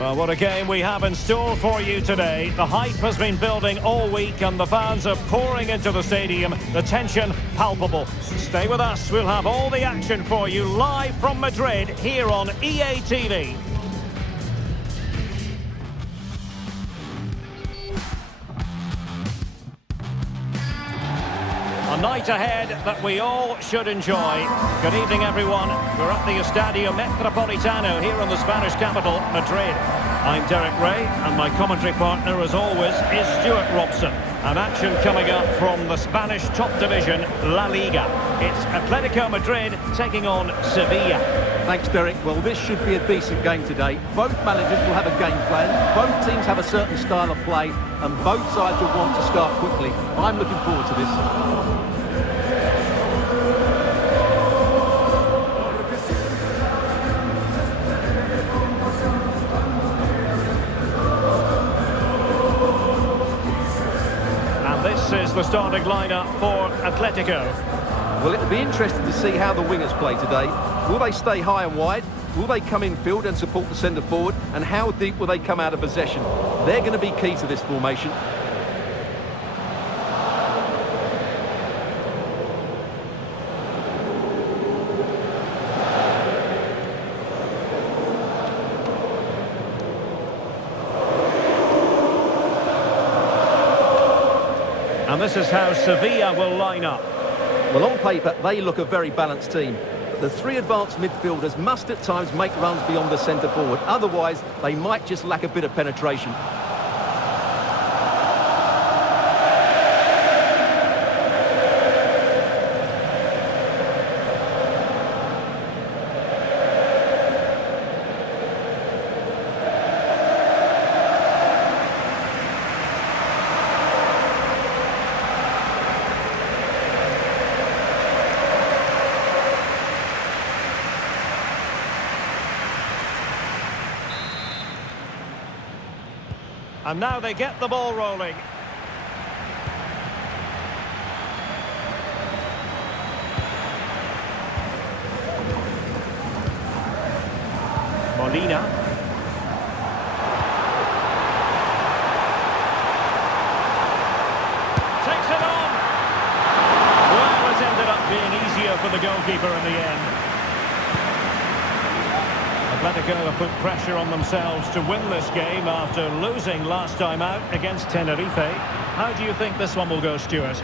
Well, what a game we have in store for you today. The hype has been building all week and the fans are pouring into the stadium. The tension palpable. Stay with us. We'll have all the action for you live from Madrid here on EA TV. A night ahead that we all should enjoy. Good evening, everyone. We're at the Estadio Metropolitano here in the Spanish capital, Madrid. I'm Derek Ray, and my commentary partner, as always, is Stuart Robson. An action coming up from the Spanish top division, La Liga. It's Atletico Madrid taking on Sevilla. Thanks, Derek. Well, this should be a decent game today. Both managers will have a game plan. Both teams have a certain style of play, and both sides will want to start quickly. I'm looking forward to this. This is the starting lineup for Atletico. Well, it'll be interesting to see how the wingers play today. Will they stay high and wide? Will they come in field and support the centre forward? And how deep will they come out of possession? They're going to be key to this formation. And this is how Sevilla will line up. Well, on paper, they look a very balanced team. But the three advanced midfielders must at times make runs beyond the centre forward. Otherwise, they might just lack a bit of penetration. And now they get the ball rolling. Molina. Takes it on. Well, it ended up being easier for the goalkeeper in the end. Atletico have put pressure on themselves to win this game after losing last time out against Tenerife. How do you think this one will go, Stuart?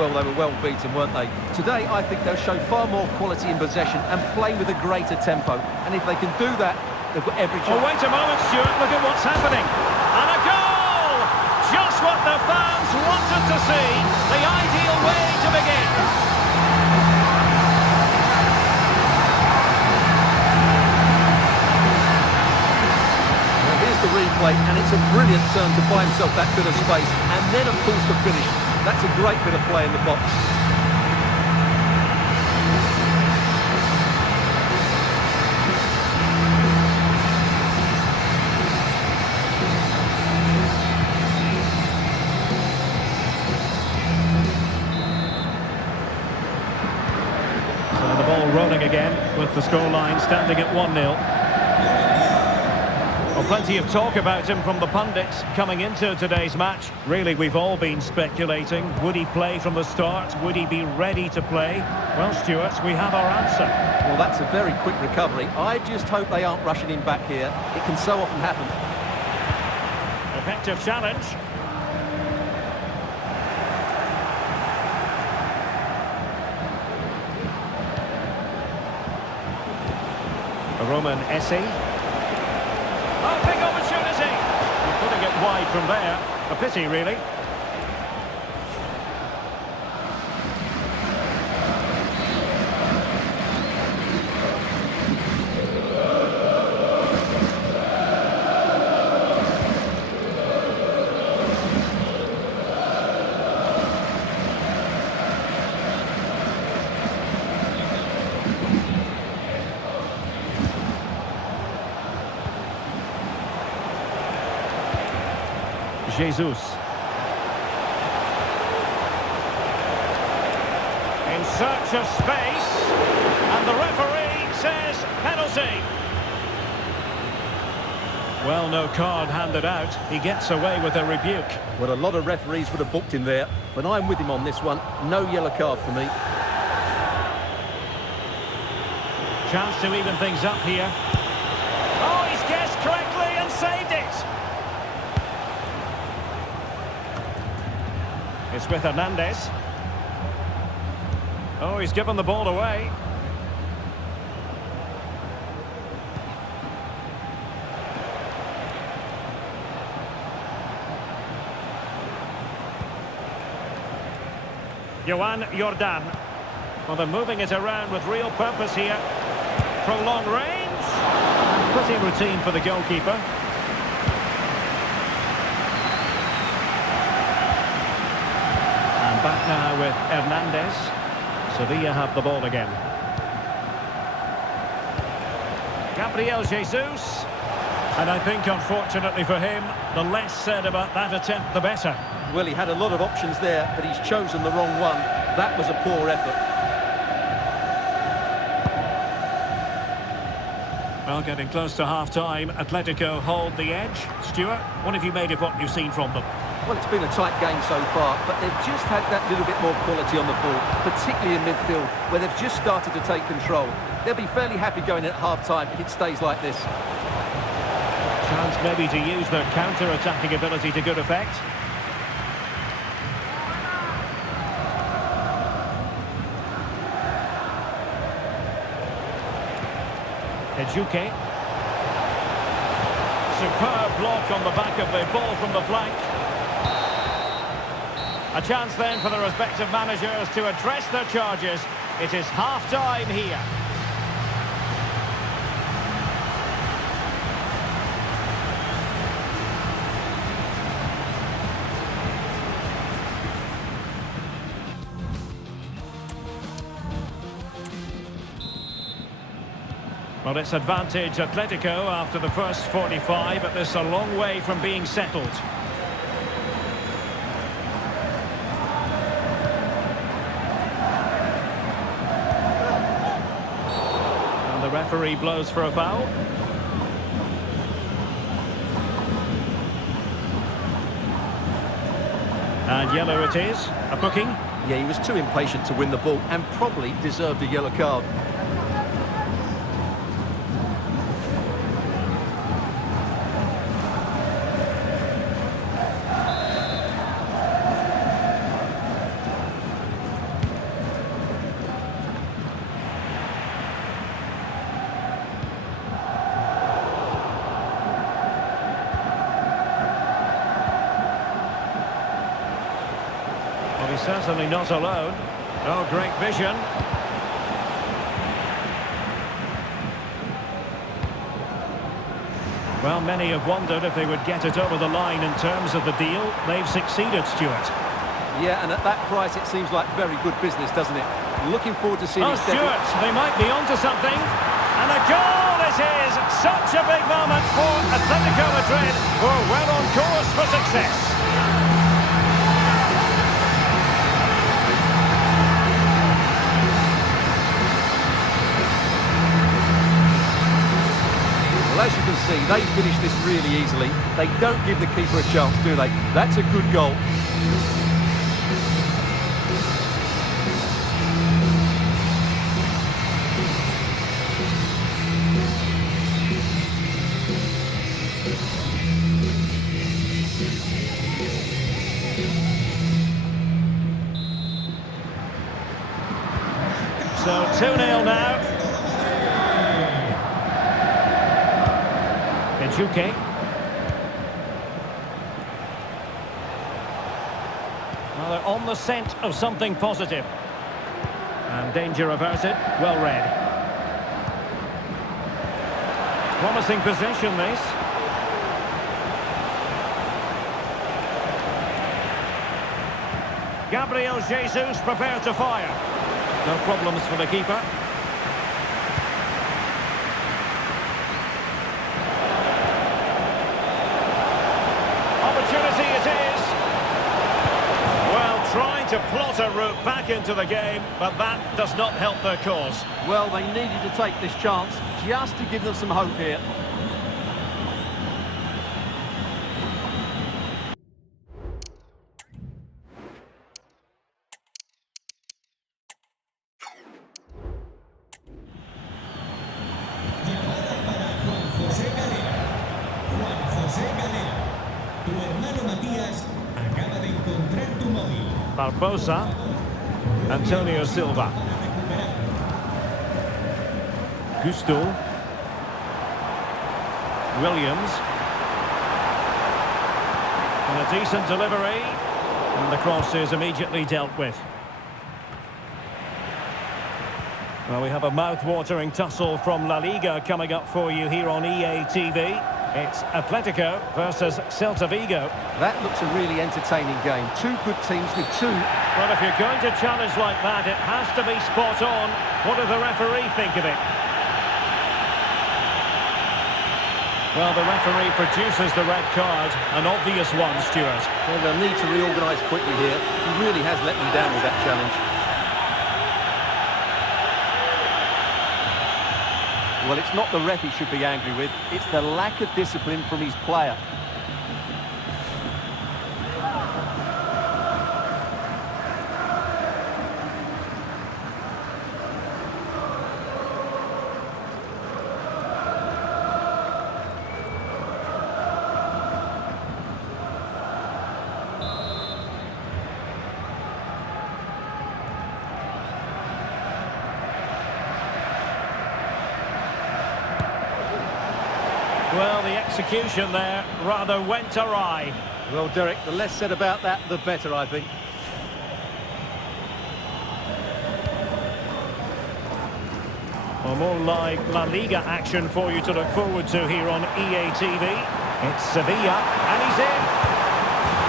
Well, they were well beaten, weren't they? Today, I think they'll show far more quality in possession and play with a greater tempo. And if they can do that, they've got every chance. Oh, wait a moment, Stuart. Look at what's happening. And a goal! Just what the fans wanted to see. The ideal way to begin. The replay, and it's a brilliant turn to buy himself that bit of space, and then of course the finish. That's a great bit of play in the box. So the ball rolling again with the scoreline standing at 1-0. Well, plenty of talk about him from the pundits coming into today's match. Really, we've all been speculating. Would he play from the start? Would he be ready to play? Well, Stuart, we have our answer. Well, that's a very quick recovery. I just hope they aren't rushing him back here. It can so often happen. Effective challenge. Roman Essi. Oh, big opportunity! Putting it wide from there. A pity, really. Jesus. In search of space, and the referee says penalty. Well, no card handed out. He gets away with a rebuke. Well, a lot of referees would have booked him there, but I'm with him on this one. No yellow card for me. Chance to even things up here. Oh, he's guessed correctly and saved it. It's with Hernandez. Oh, he's given the ball away. Joan Jordan. Well, they're moving it around with real purpose here. Prolonged range. Pretty routine for the goalkeeper. And back now with Hernandez. Sevilla have the ball again. Gabriel Jesus. And I think, unfortunately for him, the less said about that attempt, the better. Well, he had a lot of options there, but he's chosen the wrong one. That was a poor effort. Well, getting close to half-time, Atletico hold the edge. Stuart, what have you made of what you've seen from them? Well, it's been a tight game so far, but they've just had that little bit more quality on the ball, particularly in midfield, where they've just started to take control. They'll be fairly happy going at half-time if it stays like this. Chance maybe to use their counter-attacking ability to good effect. Ejuke. Superb block on the back of the ball from the flank. A chance then for the respective managers to address their charges. It is half-time here. Well, it's advantage Atletico after the first 45, but this is a long way from being settled. And the referee blows for a foul. And yellow it is, a booking. Yeah, he was too impatient to win the ball and probably deserved a yellow card. Well, he's certainly not alone. Oh, great vision. Well, many have wondered if they would get it over the line in terms of the deal. They've succeeded, Stuart. Yeah, and at that price it seems like very good business, doesn't it? Looking forward to seeing Oh, his Stuart, they might be onto something. And a goal it is! Such a big moment for Atletico Madrid, who are well on course for success. Well, as you can see, they finish this really easily. They don't give the keeper a chance, do they? That's a good goal. So 2-0 now. Ejuke. Well, they're on the scent of something positive. And danger averted. Well read. Promising possession, this. Gabriel Jesus prepared to fire. No problems for the keeper. Opportunity it is. Well, trying to plot a route back into the game, but that does not help their cause. Well, they needed to take this chance just to give them some hope here. Barbosa. Antonio Silva. Gusto. Williams. And a decent delivery. And the cross is immediately dealt with. Well, we have a mouth-watering tussle from La Liga coming up for you here on EA TV. It's Atletico versus Celta Vigo. That looks a really entertaining game. Two good teams with two. Well, if you're going to challenge like that, it has to be spot on. What does the referee think of it? Well, the referee produces the red card. An obvious one, Stuart. Well, they'll need to reorganise quickly here. He really has let them down with that challenge. Well, it's not the ref he should be angry with. It's the lack of discipline from his player. Well, the execution there rather went awry. Well, Derek, the less said about that, the better, I think. Well, more live La Liga action for you to look forward to here on EA TV. It's Sevilla, and he's in.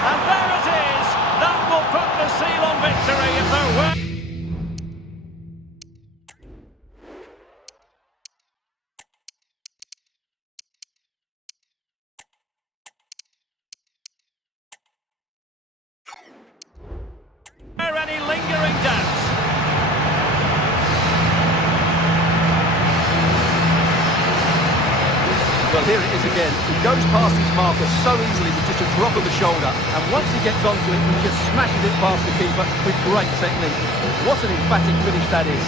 And there it is! That will put the seal on victory if there were... any lingering doubts. Well, here it is again. He goes past his marker so easily with just a drop of the shoulder. And once he gets onto it, he just smashes it past the keeper with great technique. What an emphatic finish that is.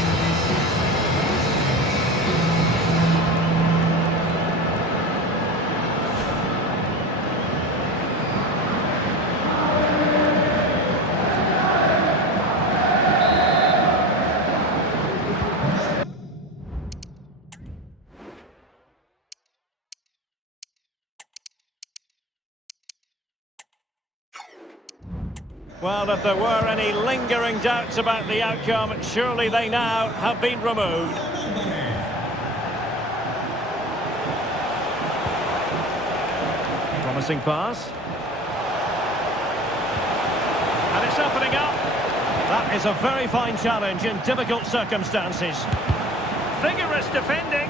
Well, if there were any lingering doubts about the outcome, surely they now have been removed. Promising pass. And it's opening up. That is a very fine challenge in difficult circumstances. Vigorous defending.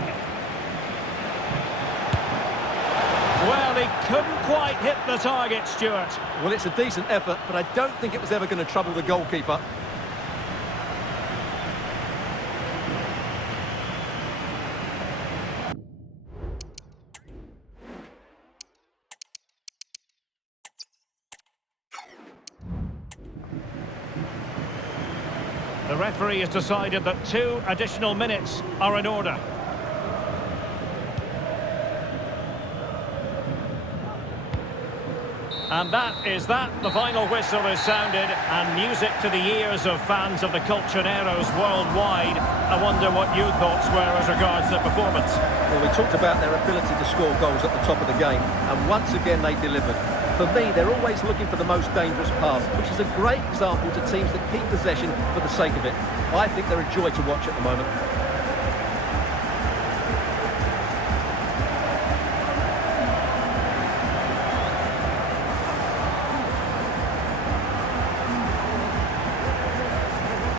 Well, he couldn't quite hit the target, Stuart. Well, it's a decent effort, but I don't think it was ever going to trouble the goalkeeper. The referee has decided that 2 additional minutes are in order. And that is that. The final whistle is sounded, and music to the ears of fans of the Colchoneros worldwide. I wonder what your thoughts were as regards the performance. Well, we talked about their ability to score goals at the top of the game, and once again they delivered. For me, they're always looking for the most dangerous pass, which is a great example to teams that keep possession for the sake of it. I think they're a joy to watch at the moment.